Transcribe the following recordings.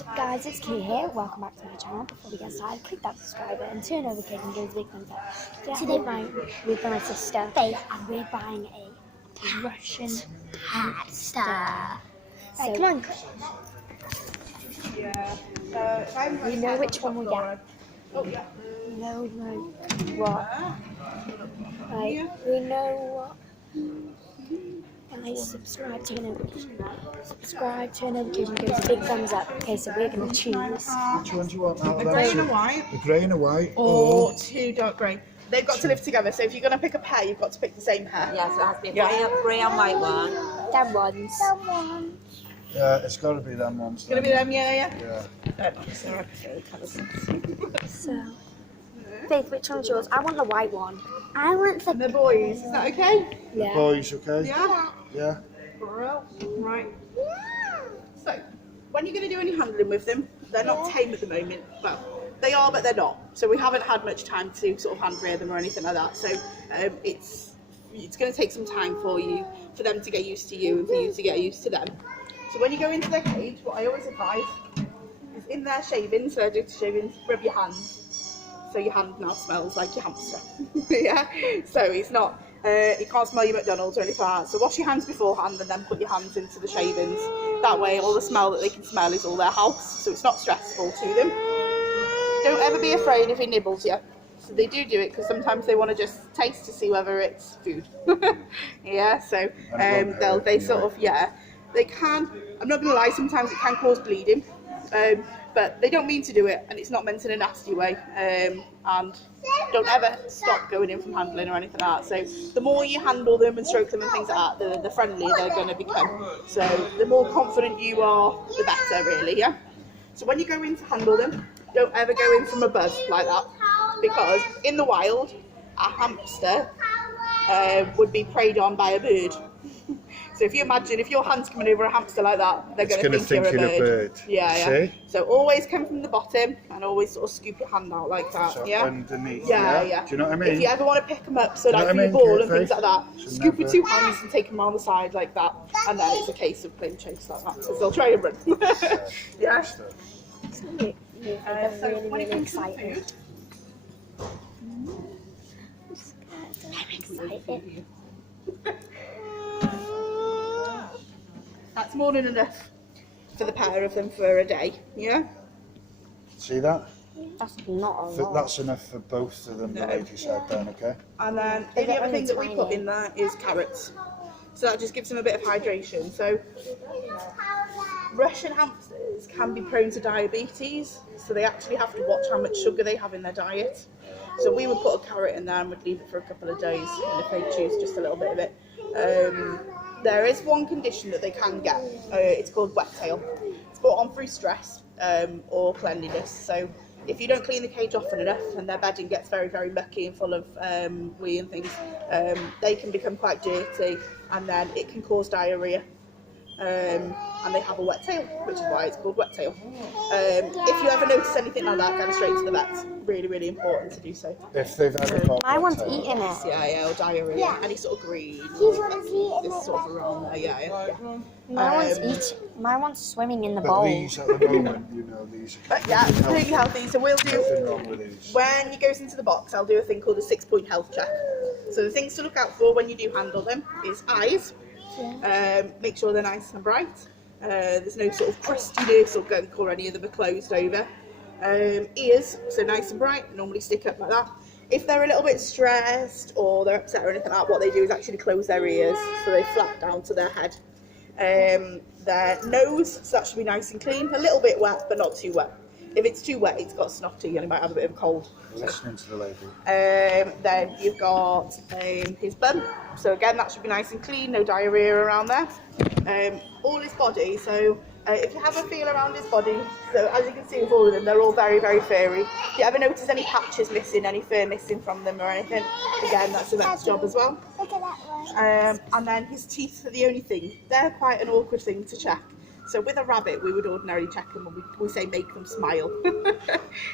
What's up guys, it's Kate here, welcome back to my channel. Before we get started, click that subscribe button and turn notification and give us a big thumbs up. Today we're buying with my sister Faith and we're buying a Russian hamster. So come on. Yeah. We know which one we get. Oh yeah. We know what. We know what. Guys, subscribe, turn notification, give us a big thumbs up. Okay, so we're going to choose. Which one do you want? The grey and a white. The grey and a white. Or two dark grey. They've got to live together, so if you're going to pick a pair, you've got to pick the same pair. Yeah, so it has to be a grey and white one. Them ones. Yeah, it's got to be them ones. It's going to be them, yeah. Yeah. So I prefer the colours. So, Faith, which one's yours? I want the white one. I want the... And the boys, is that okay? Yeah. Boys, okay? Yeah. Yeah. Right. So, when you're going to do any handling with them, they're not tame at the moment. Well, they are, but they're not. So we haven't had much time to sort of hand rear them or anything like that. So it's going to take some time for them to get used to you and for you to get used to them. So when you go into their cage, what I always advise is in their shavings, so dirty shavings, rub your hands. So your hand now smells like your hamster. Yeah. So it's not. You can't smell your McDonald's or anything like that. So wash your hands beforehand and then put your hands into the shavings. That way all the smell that they can smell is all their house, so it's not stressful to them. Don't ever be afraid if he nibbles you. So they do it because sometimes they want to just taste to see whether it's food. Yeah, so they sort of, they can, I'm not going to lie, sometimes it can cause bleeding. But they don't mean to do it, and it's not meant in a nasty way. And don't ever stop going in from handling or anything like that. So the more you handle them and stroke them and things like that, the friendlier they're going to become. So the more confident you are, the better, really. Yeah. So when you go in to handle them, don't ever go in from a buzz like that, because in the wild, a hamster would be preyed on by a bird. So if you imagine, if your hand's coming over a hamster like that, they're going to think you're a bird. Yeah. See? So always come from the bottom and always sort of scoop your hand out like that. So yeah. underneath. Yeah. Do you know what I mean? If you ever want to pick them up, so You know like what I for your mean, ball and Kate? things like that, So scoop with never- 2 hands and take them around the side like that, and then it's a case of playing chase like that, because they'll try and run. Yeah. So When it comes to excited. food, I'm excited. that's more than enough for the pair of them for a day. Yeah. See that? That's not a lot. That's enough for both of them, the lady said then, okay? And then the only other thing that we put in there is carrots. So that just gives them a bit of hydration. So Russian hamsters can be prone to diabetes, so they actually have to watch how much sugar they have in their diet. So we would put a carrot in there and would leave it for a couple of days, and if they choose just a little bit of it. There is one condition that they can get. It's called wet tail. It's brought on through stress or cleanliness. So if you don't clean the cage often enough and their bedding gets very, very mucky and full of wee and things, they can become quite dirty, and then it can cause diarrhea. And they have a wet tail, which is why it's called wet tail. If you ever notice anything like that, go straight to the vet. Really, really important to do so. If they've ever got My one's wet tail. eating it. Yeah, or diarrhea. Yeah. Any sort of green. This sort of around there, yeah. My one's swimming in the But bowl. these at the moment, these are But yeah, completely healthy. So we'll do, nothing wrong with these. when he goes into the box, I'll do a thing called a 6-point health check. So the things to look out for when you do handle them is eyes. Make sure they're nice and bright. There's no sort of crustiness or gunk or any of them are closed over. Ears, so nice and bright, normally stick up like that. If they're a little bit stressed or they're upset or anything like that, what they do is actually close their ears so they flap down to their head. Their nose, so that should be nice and clean, a little bit wet but not too wet. If it's too wet, it's got snotty and it might have a bit of a cold. Listening to the lady. Then you've got his bum, so again that should be nice and clean, no diarrhea around there. All his body, so if you have a feel around his body, so as you can see with all of them, they're all very, very furry. If you ever notice any patches missing, any fur missing from them or anything, again that's a vet's job as well. Look at that one. And then his teeth are the only thing. They're quite an awkward thing to check. So with a rabbit, we would ordinarily check them and we say make them smile.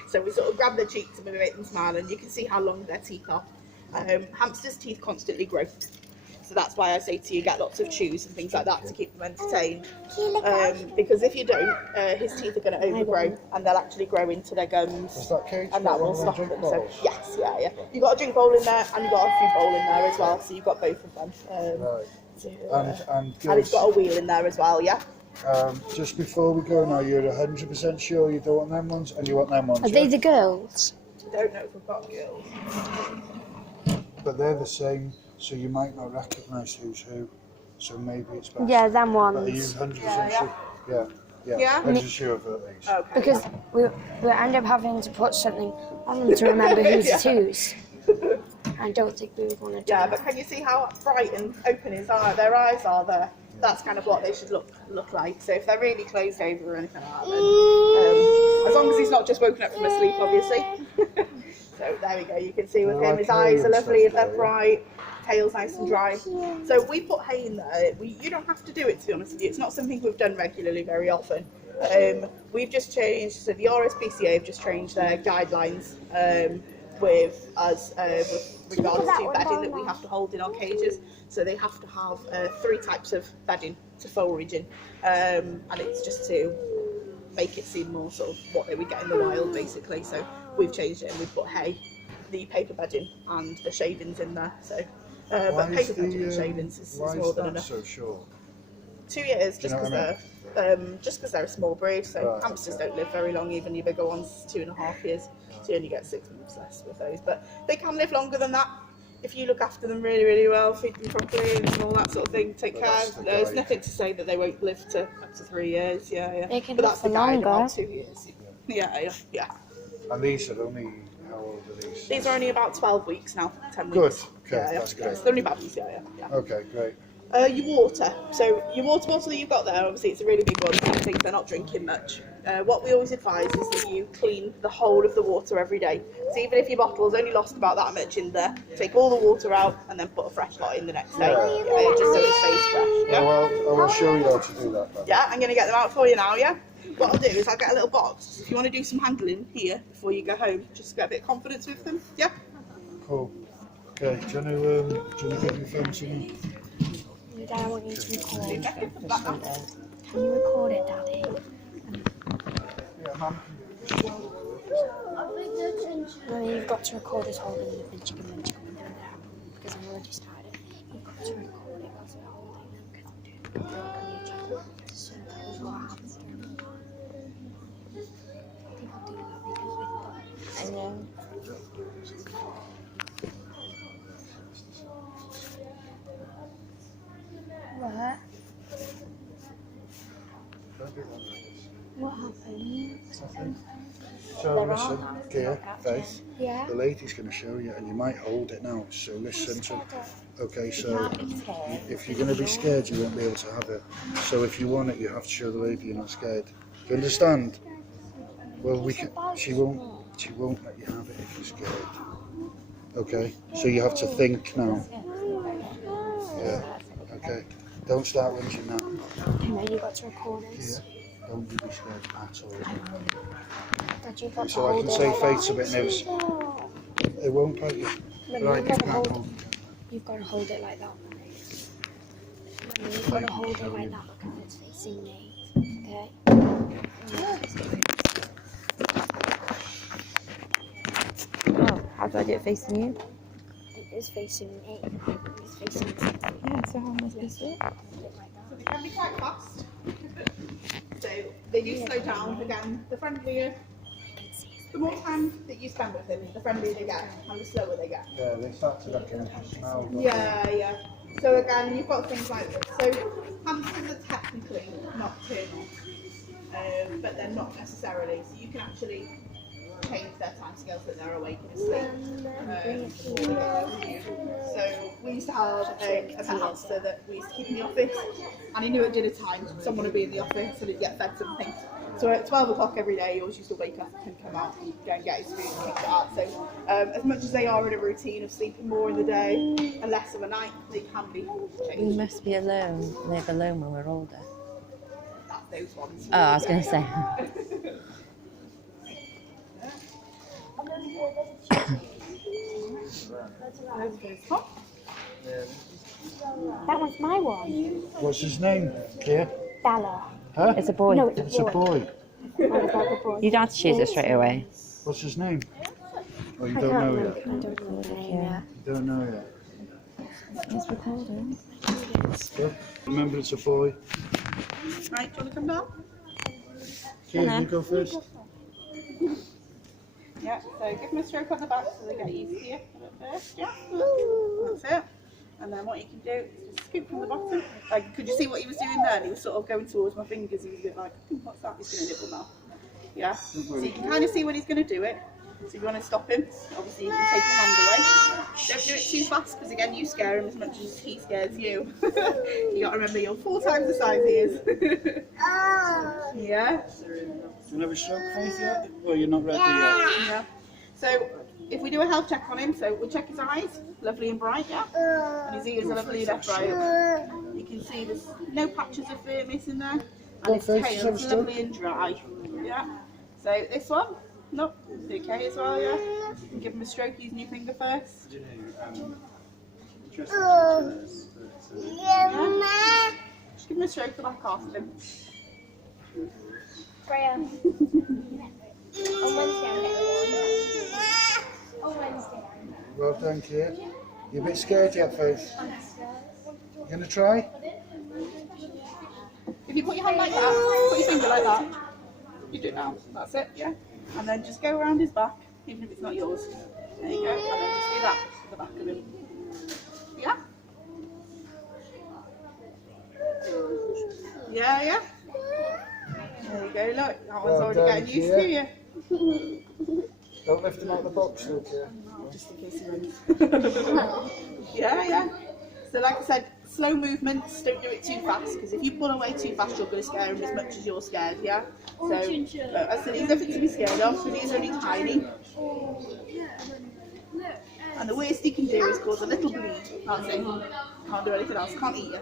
So we sort of grab their cheeks and we make them smile, and you can see how long their teeth are. Hamsters' teeth constantly grow. So that's why I say to you, get lots of chews and things like that to keep them entertained. Because if you don't, his teeth are going to overgrow and they'll actually grow into their gums. Is that cage And got that will one of them stop drink them. So bowls? yes, yeah. You've got a drink bowl in there and you've got a food bowl in there as well. So you've got both of them. Right. And And it's got a wheel in there as well, yeah? just before we go now, you're 100% sure you don't want them ones and you want them ones, Are they the girls? I don't know if we've got girls. But they're the same, so you might not recognise who's who. So maybe it's best. Yeah, them But are you ones. 100% sure? Yeah. Yeah? 100% sure of these. Okay. Because we end up having to put something on them to remember who's Yeah. whose. I don't think we would want to do Yeah, that. but can you see how bright and open their eyes are there? That's kind of what they should look like. So if they're really closed over or anything like that, then, as long as he's not just woken up from a sleep, obviously. So there we go. You can see with him, his eyes are lovely and they're bright, tail's nice and dry. So we put hay in there. You don't have to do it, to be honest with you. It's not something we've done regularly very often. We've just changed, so the RSPCA have just changed their guidelines with regards to bedding that we have to hold in our cages. So they have to have 3 types of bedding to forage in, and it's just to make it seem more sort of what they would get in the wild, basically. So we've changed it and we've put hay, the paper bedding, and the shavings in there. So, but paper bedding and shavings is more than enough. So short? 2 years, Do you just know because what I they're a small breed. So Right. hamsters don't live very long, even your bigger ones, 2.5 years. So you only get 6 months less with those. But they can live longer than that if you look after them really, really well, feed them properly and all that sort of thing. Take But care. that's the There's guide. nothing to say that they won't live to up to 3 years. Yeah. They can But live that's the for guide, longer. about 2 years. Yeah. And these are only, how old are these? These are only about 12 weeks now, 10 Good. weeks. Okay, that's Yeah. great. So they're only babies, yeah. Okay, great. Your water. So your water bottle that you've got there, obviously it's a really big one. So I think they're not drinking much. What we always advise is that you clean the whole of the water every day. So even if your bottle's only lost about that much in there, take all the water out and then put a fresh lot in the next day. Yeah, just so it stays fresh. Yeah? I will show you how to do that. Then. Yeah, I'm going to get them out for you now, yeah? What I'll do is I'll get a little box. If you want to do some handling here before you go home, just get a bit of confidence with them, yeah? Cool. Okay, do you want to get your phone to me? Dad, I want you to record. Like that. Can you record it, Daddy? Yeah, Mum. No, you've got to record us holding the pinch and doing that because I've already started. You've got to record it as we're holding them because I'm doing the vlog on YouTube. So that was what happens. People do that because with dogs. I know. What? Don't do that. What happened? So listen, Gia, Faith, Yeah? the lady's going to show you and you might hold it now, so listen to. Okay, so if you're going to be scared you won't be able to have it. So if you want it you have to show the lady you're not scared. Do you understand? Well she won't let you have it if you're scared. Okay, so you have to think now. Yeah, okay. Don't start whinging now. Okay, now you've got to record us. Yeah. Don't you be scared at all. Dad, you've got to So I hold can it say like Faith's a that. bit nervous. It won't bite you. No, Right, you've you got to can't hold hold. You've got to hold it like that. You've got to hold it like that because it's facing me. Okay? Oh, how do I do it facing you? It is facing me. It's facing me. Yeah, so how am I supposed to do it? Hold it like that. They can be quite fast. So they do slow down. Again, the friendlier, the more time that you spend with them, the friendlier they get and the slower they get. Yeah, they start to recognize smell. don't they? Yeah. So again, you've got things like this. So hamsters are technically nocturnal, but they're not necessarily. So you can actually change their time scales that they're awake and asleep. So we used to have a pet hamster that we used to keep in the office, and he knew at dinner time someone would be in the office and he'd get fed something. So at 12 o'clock every day, he always used to wake up and come out and go and get his food and kick it out. So as much as they are in a routine of sleeping more in the day and less of a night, they can be We changed. must be alone, live alone when we're older. That's those ones. Oh, I was going to say. There's those top. That one's my one. What's his name, Kia? Bella. Huh? It's a boy. No, It's a boy. Mine is like a boy. You don't have to choose it straight away. What's his name? Oh, you I don't can't know remember. yet. I don't know the name Yeah. yet. You don't know yet. It's recording. Yeah. Remember, it's a boy. Right, do you want to come down? Kia, you go first. Yeah, so give them a stroke on the back so they get used to you at first, yeah? That's it. And then what you can do is just scoop from the bottom. Like, could you see what he was doing there? He was sort of going towards my fingers. He was a bit like, what's that? He's going to nibble now. Yeah? So you can kind of see when he's going to do it. So if you want to stop him, obviously you can take your hand away. Don't do it too fast because again you scare him as much as he scares you. You got to remember you're 4 times the size he is. Yeah? Do you have a stroke face yet? Well, you're not ready yet. Yeah. So if we do a health check on him, so we'll check his eyes, lovely and bright, yeah? And his ears are lovely and bright. You can see there's no patches of firmness in there. And his tail is lovely and dry. Yeah. So this one, no, it's okay as well, yeah? You can give him a stroke using your finger first. Yeah. Just give him a stroke for the back half of him. Freya. On Wednesday I'm getting one. On Wednesday. Well done, Kia. You a bit scared yet, Faith? You gonna try? If you put your hand like that, put your finger like that, you do it now. That's it, yeah? And then just go around his back, even if it's not yours. There you go. And then just do that to the back of him. Yeah? Yeah, yeah? There you go, look. That one's Well already done, getting used to Kia. you. Don't lift him out of the box, though, Kia. Just in case he runs. Yeah, yeah. So like I said, slow movements, don't do it too fast, because if you pull away too fast, you're going to scare him as much as you're scared, yeah? So, I said, he's nothing to be scared of, because he's only tiny. And the worst he can do is cause a little bleed. That's it. Can't do anything else, can't eat you.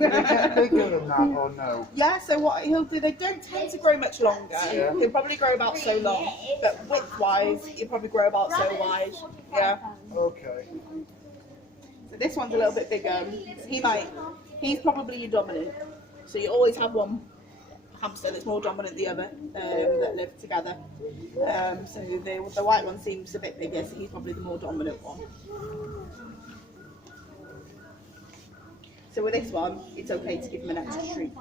They get bigger than that, or no? Yeah, so what he'll do, they don't tend to grow much longer. Yeah. He'll probably grow about so long, but width-wise, he'll probably grow about so wide. Yeah. Okay. So this one's a little bit bigger. He's probably your dominant. So you always have one hamster that's more dominant than the other that live together. So the white one seems a bit bigger, so he's probably the more dominant one. So with this one, it's okay to give him an extra treat.